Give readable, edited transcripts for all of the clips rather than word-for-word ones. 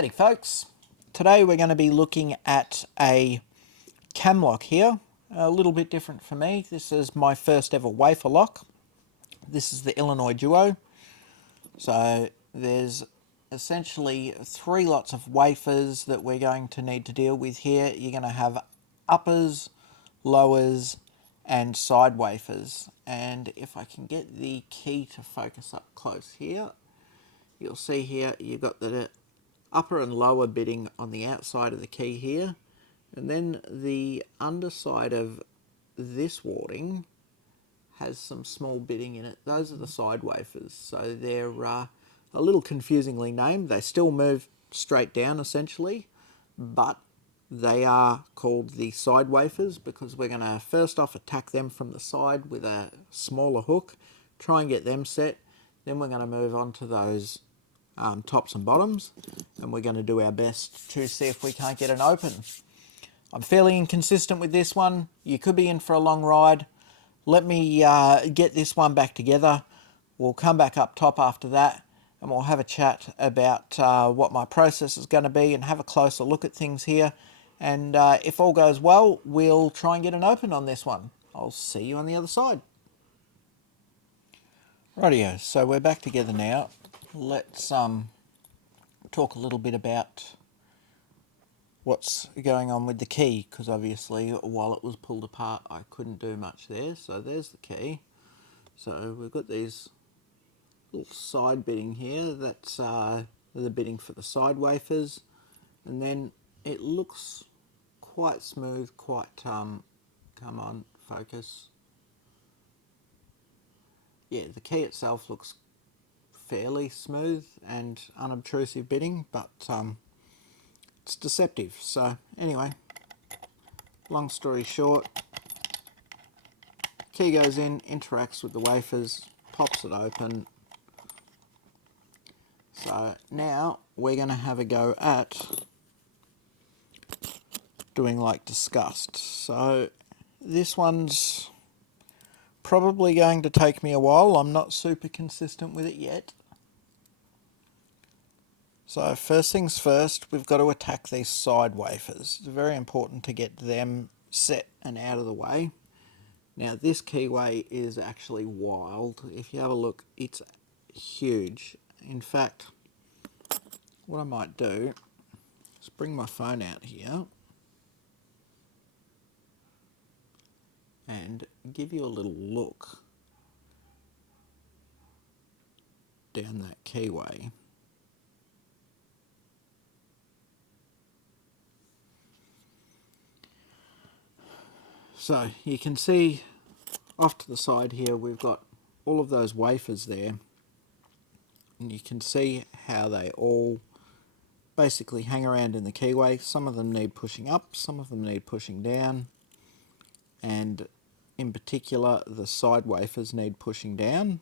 Howdy folks, today we're going to be looking at a cam lock here, a little bit different for me. This is my first ever wafer lock. This is the Illinois Duo. So there's essentially 3 lots of wafers that we're going to need to deal with here. You're going to have uppers, lowers and side wafers, and if I can get the key to focus up close here, you'll see here you've got the upper and lower bitting on the outside of the key here, and then the underside of this warding has some small bitting in it. Those are the side wafers, so they're a little confusingly named. They still move straight down essentially, but they are called the side wafers because we're going to first off attack them from the side with a smaller hook, try and get them set, then we're going to move on to those tops and bottoms, and we're going to do our best to see if we can't get an open. I'm fairly inconsistent with this one. You could be in for a long ride. Let me get this one back together. We'll come back up top after that and we'll have a chat about what my process is going to be and have a closer look at things here. And if all goes well, we'll try and get an open on this one. I'll see you on the other side. Rightio, so we're back together now. Let's talk a little bit about what's going on with the key, because obviously while it was pulled apart I couldn't do much there. So there's the key. So we've got these little side bitting here, that's the bitting for the side wafers, and then it looks quite smooth, quite come on, focus. Yeah, the key itself looks fairly smooth and unobtrusive bitting, but it's deceptive. So anyway, long story short, key goes in, interacts with the wafers, pops it open. So now we're going to have a go at doing like discussed. So this one's probably going to take me a while. I'm not super consistent with it yet. So first things first, we've got to attack these side wafers. It's very important to get them set and out of the way. Now this keyway is actually wild. If you have a look, it's huge. In fact, what I might do is bring my phone out here and give you a little look down that keyway. So you can see off to the side here we've got all of those wafers there, and you can see how they all basically hang around in the keyway. Some of them need pushing up, some of them need pushing down, and in particular the side wafers need pushing down.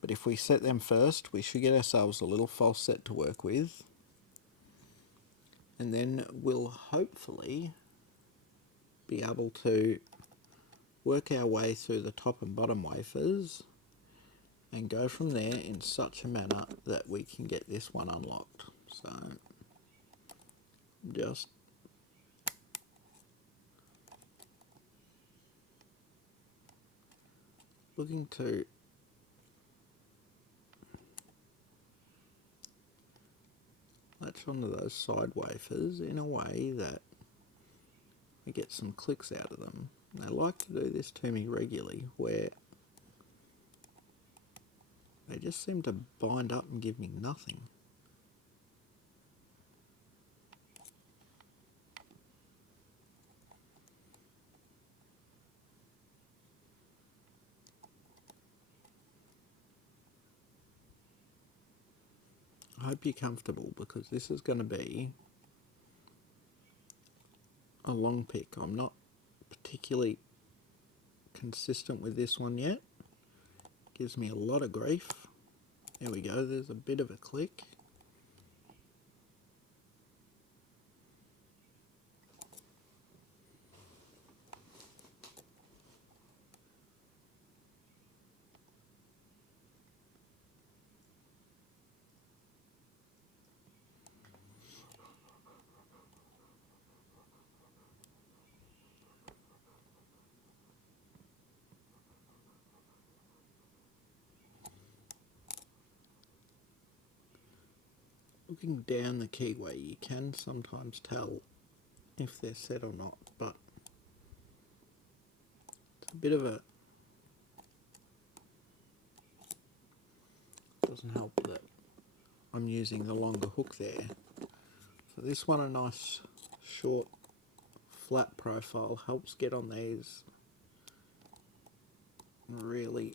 But if we set them first, we should get ourselves a little false set to work with, and then we'll hopefully be able to work our way through the top and bottom wafers and go from there in such a manner that we can get this one unlocked. So just looking to latch onto those side wafers in a way that I get some clicks out of them. And they like to do this to me regularly, where they just seem to bind up and give me nothing. I hope you're comfortable, because this is going to be a long pick. I'm not particularly consistent with this one yet. Gives me a lot of grief. There we go, there's a bit of a click. Looking down the keyway, you can sometimes tell if they're set or not, but it's a bit of a, doesn't help that I'm using the longer hook there. So this one, a nice short flat profile, helps get on these really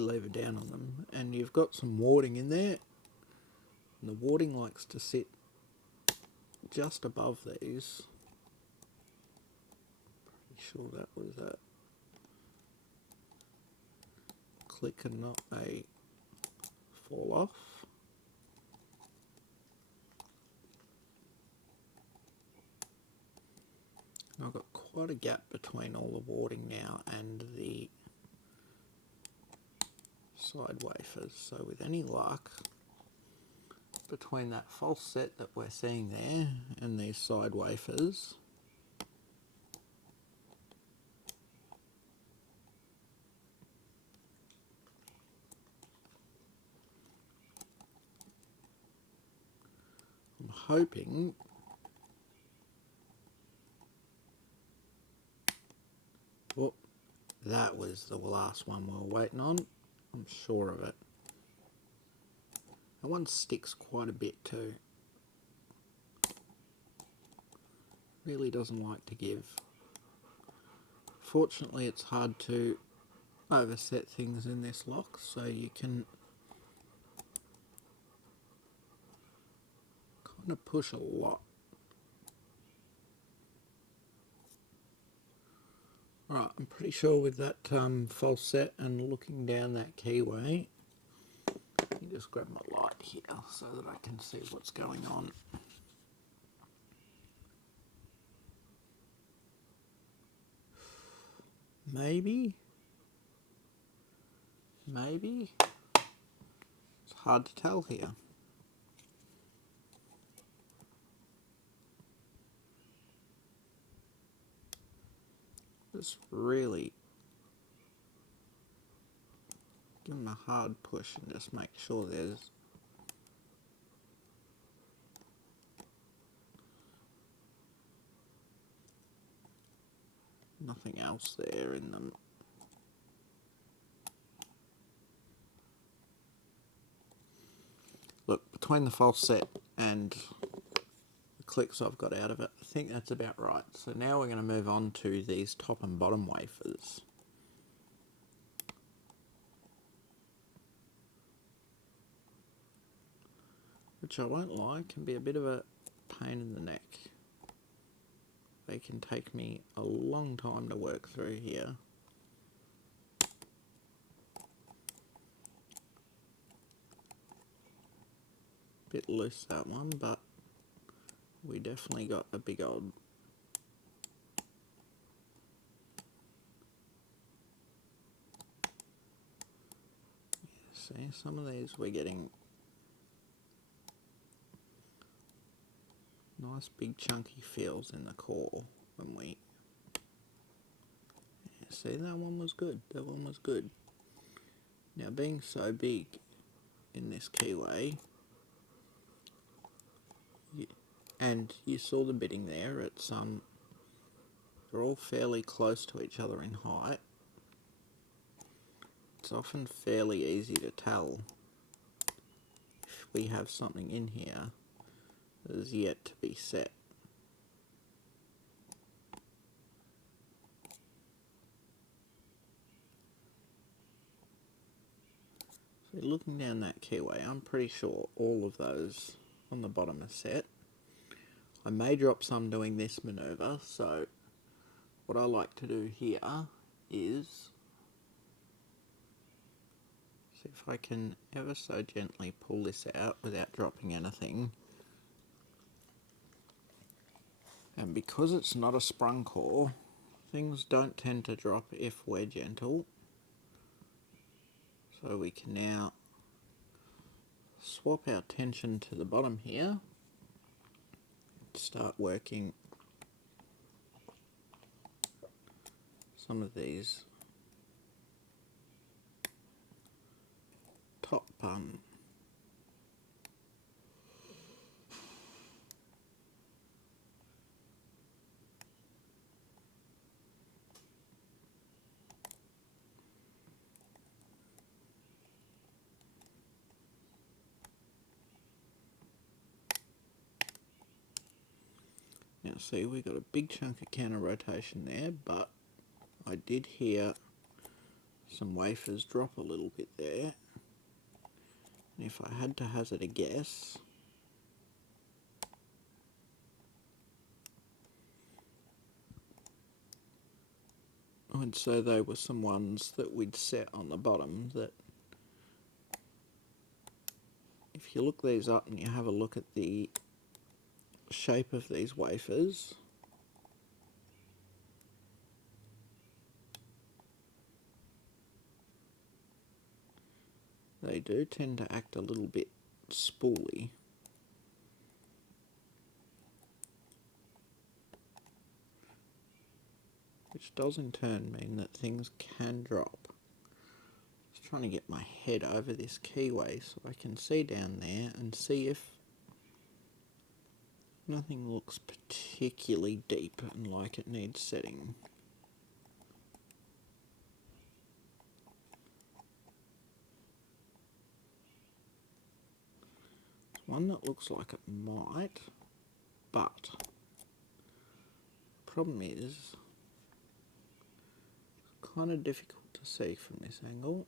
lever down on them, and you've got some warding in there, and the warding likes to sit just above these. Pretty sure that was a click and not a fall off. And I've got quite a gap between all the warding now and the side wafers, so with any luck, between that false set that we're seeing there and these side wafers, I'm hoping that was the last one we were waiting on. I'm sure of it. That one sticks quite a bit too. Really doesn't like to give. Fortunately, it's hard to overset things in this lock, so you can kind of push a lot. Right, I'm pretty sure with that false set and looking down that keyway, let me just grab my light here so that I can see what's going on. Maybe. It's hard to tell here. Just really give them a hard push and just make sure there's nothing else there in them. Look, between the false set and the clicks I've got out of it, I think that's about right. So now we're going to move on to these top and bottom wafers. Which I won't lie, can be a bit of a pain in the neck. They can take me a long time to work through here. Bit loose that one, but we definitely got a big old see, some of these we're getting nice big chunky feels in the core when we see, that one was good. Now, being so big in this keyway, and you saw the bitting there, it's they're all fairly close to each other in height. It's often fairly easy to tell if we have something in here that is yet to be set. So looking down that keyway, I'm pretty sure all of those on the bottom are set. I may drop some doing this maneuver, so what I like to do here is see if I can ever so gently pull this out without dropping anything. And because it's not a sprung core, things don't tend to drop if we're gentle. So we can now swap our tension to the bottom here, start working some of these top bun. Now see, we got a big chunk of counter rotation there, but I did hear some wafers drop a little bit there. And if I had to hazard a guess, I'd say they were some ones that we'd set on the bottom that, if you look these up and you have a look at the shape of these wafers, they do tend to act a little bit spoolie. Which does in turn mean that things can drop. Just trying to get my head over this keyway so I can see down there and see if nothing looks particularly deep and like it needs setting. One that looks like it might, but the problem is it's kind of difficult to see from this angle.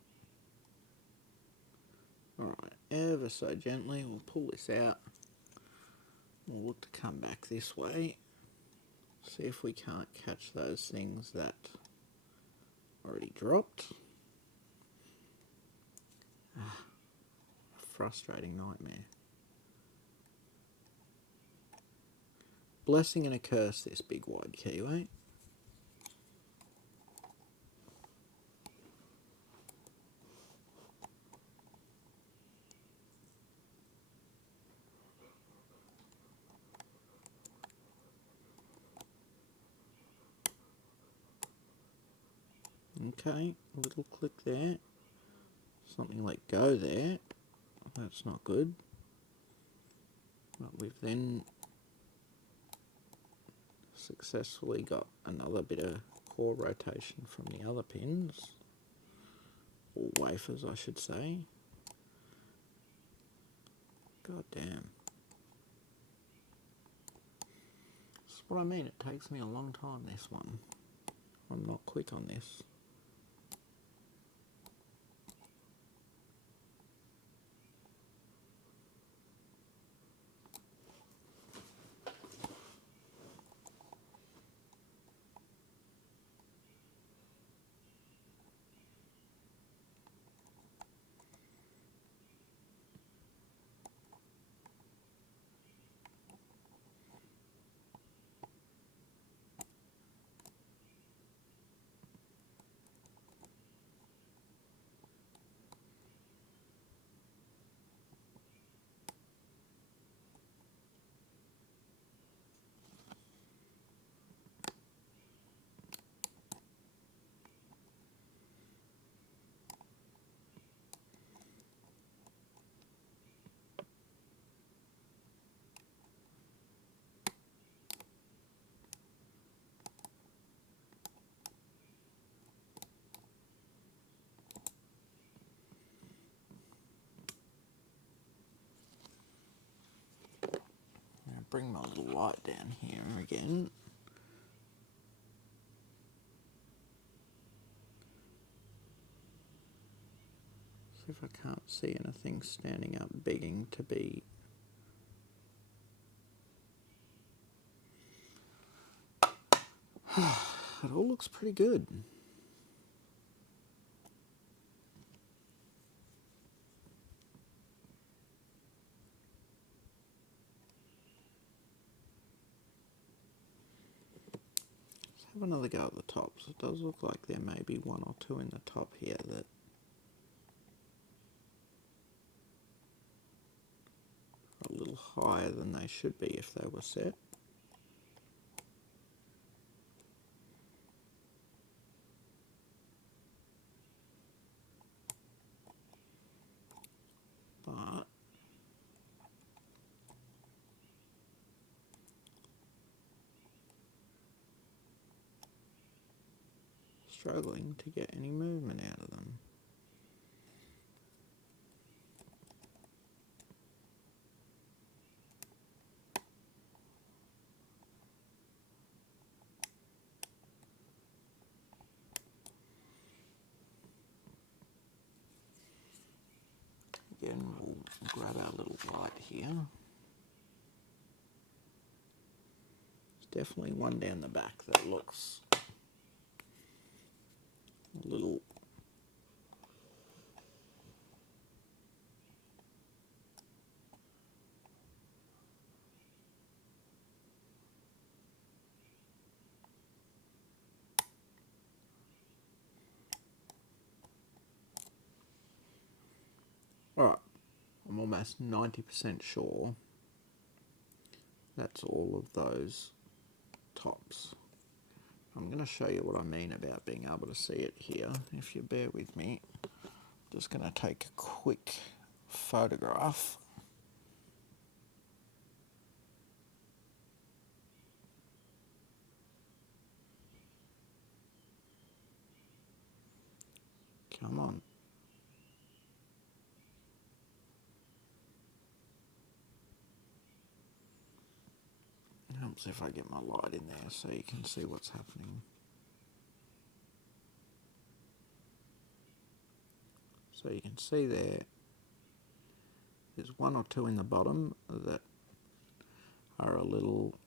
Alright, ever so gently we'll pull this out. We'll look to come back this way. See if we can't catch those things that already dropped. Frustrating nightmare. Blessing and a curse, this big wide keyway. Okay, a little click there. Something let go there. That's not good. But we've then successfully got another bit of core rotation from the other pins, or wafers I should say. God damn. That's what I mean, it takes me a long time, this one. I'm not quick on this. Bring my little light down here again. See if I can't see anything standing up begging to be it all looks pretty good. Have another go at the tops. It does look like there may be one or two in the top here that are a little higher than they should be if they were set. struggling to get any movement out of them. Again, we'll grab our little light here. There's definitely one down the back that looks a little Alright, I'm almost 90% sure that's all of those tops. I'm going to show you what I mean about being able to see it here. If you bear with me, I'm just going to take a quick photograph. Come on. It helps if I get my light in there so you can see what's happening. So you can see there's one or two in the bottom that are a little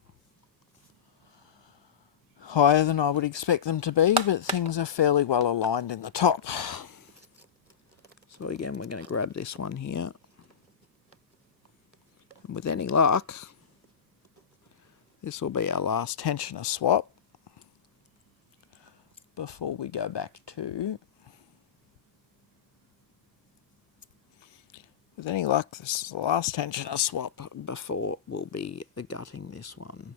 higher than I would expect them to be, but things are fairly well aligned in the top. So again, we're going to grab this one here. And with any luck, this will be our last tensioner swap before we go back to... With any luck, this is the last tensioner swap before we'll be gutting this one.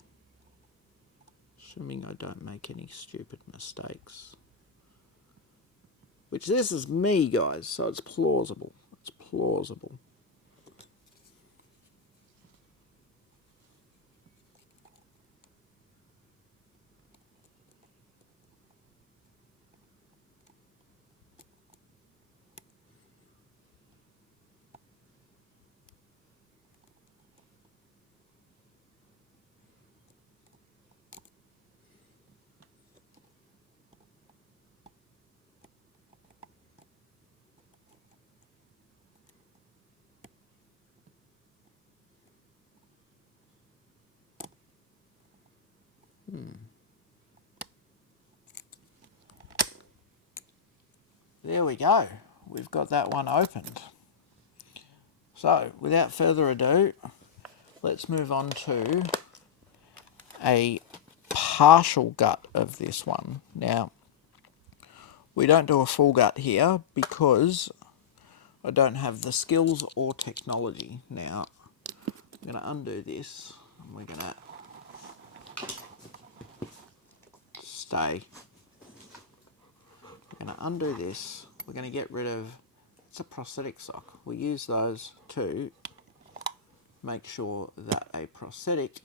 Assuming I don't make any stupid mistakes. Which this is me, guys, so it's plausible. It's plausible. There we go. We've got that one opened. So, without further ado, let's move on to a partial gut of this one. Now, we don't do a full gut here because I don't have the skills or technology. Now, I'm going to undo this and we're going to stay. We're going to undo this. We're going to get rid of, it's a prosthetic sock. We use those to make sure that a prosthetic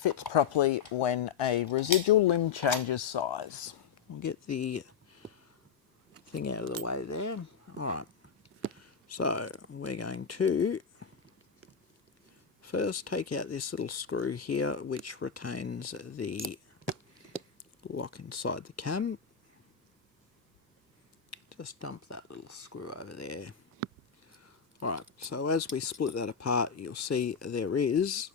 fits properly when a residual limb changes size. We'll get the thing out of the way there. Alright, so we're going to first take out this little screw here which retains the lock inside the cam. Just dump that little screw over there. Alright, so as we split that apart, you'll see there is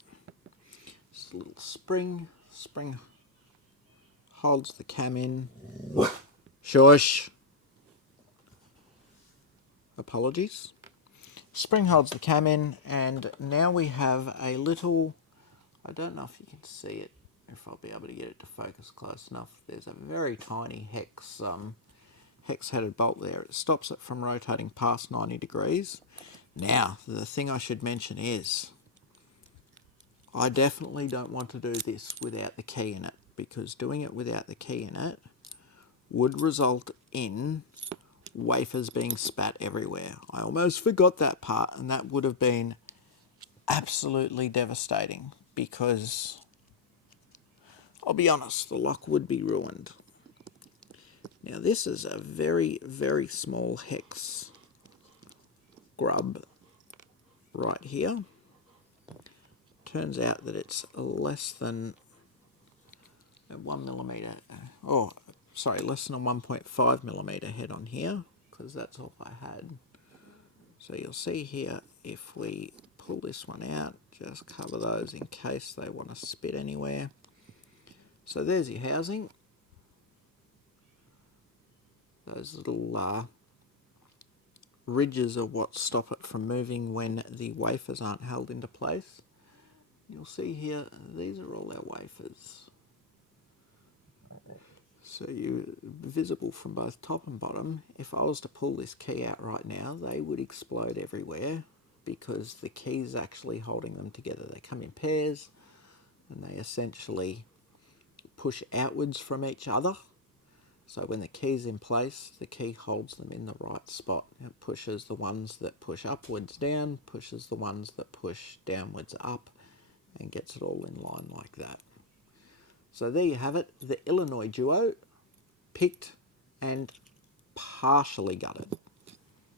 this little spring. Spring holds the cam in. Shush. Apologies. Spring holds the cam in, and now we have a little, I don't know if you can see it, if I'll be able to get it to focus close enough. There's a very tiny hex-headed bolt there. It stops it from rotating past 90 degrees. Now, the thing I should mention is, I definitely don't want to do this without the key in it, because doing it without the key in it would result in wafers being spat everywhere. I almost forgot that part, and that would have been absolutely devastating, because I'll be honest, the lock would be ruined. Now this is a very, very small hex grub right here. Turns out that it's less than 1 millimeter, less than a 1.5 millimeter head on here, because that's all I had. So you'll see here, if we pull this one out, just cover those in case they want to spit anywhere. So there's your housing. Those little ridges are what stop it from moving when the wafers aren't held into place. You'll see here, these are all our wafers. So you're visible from both top and bottom. If I was to pull this key out right now, they would explode everywhere because the key's actually holding them together. They come in pairs and they essentially push outwards from each other. So when the key's in place, the key holds them in the right spot. It pushes the ones that push upwards down, pushes the ones that push downwards up, and gets it all in line like that. So there you have it, the Illinois Duo, picked and partially gutted.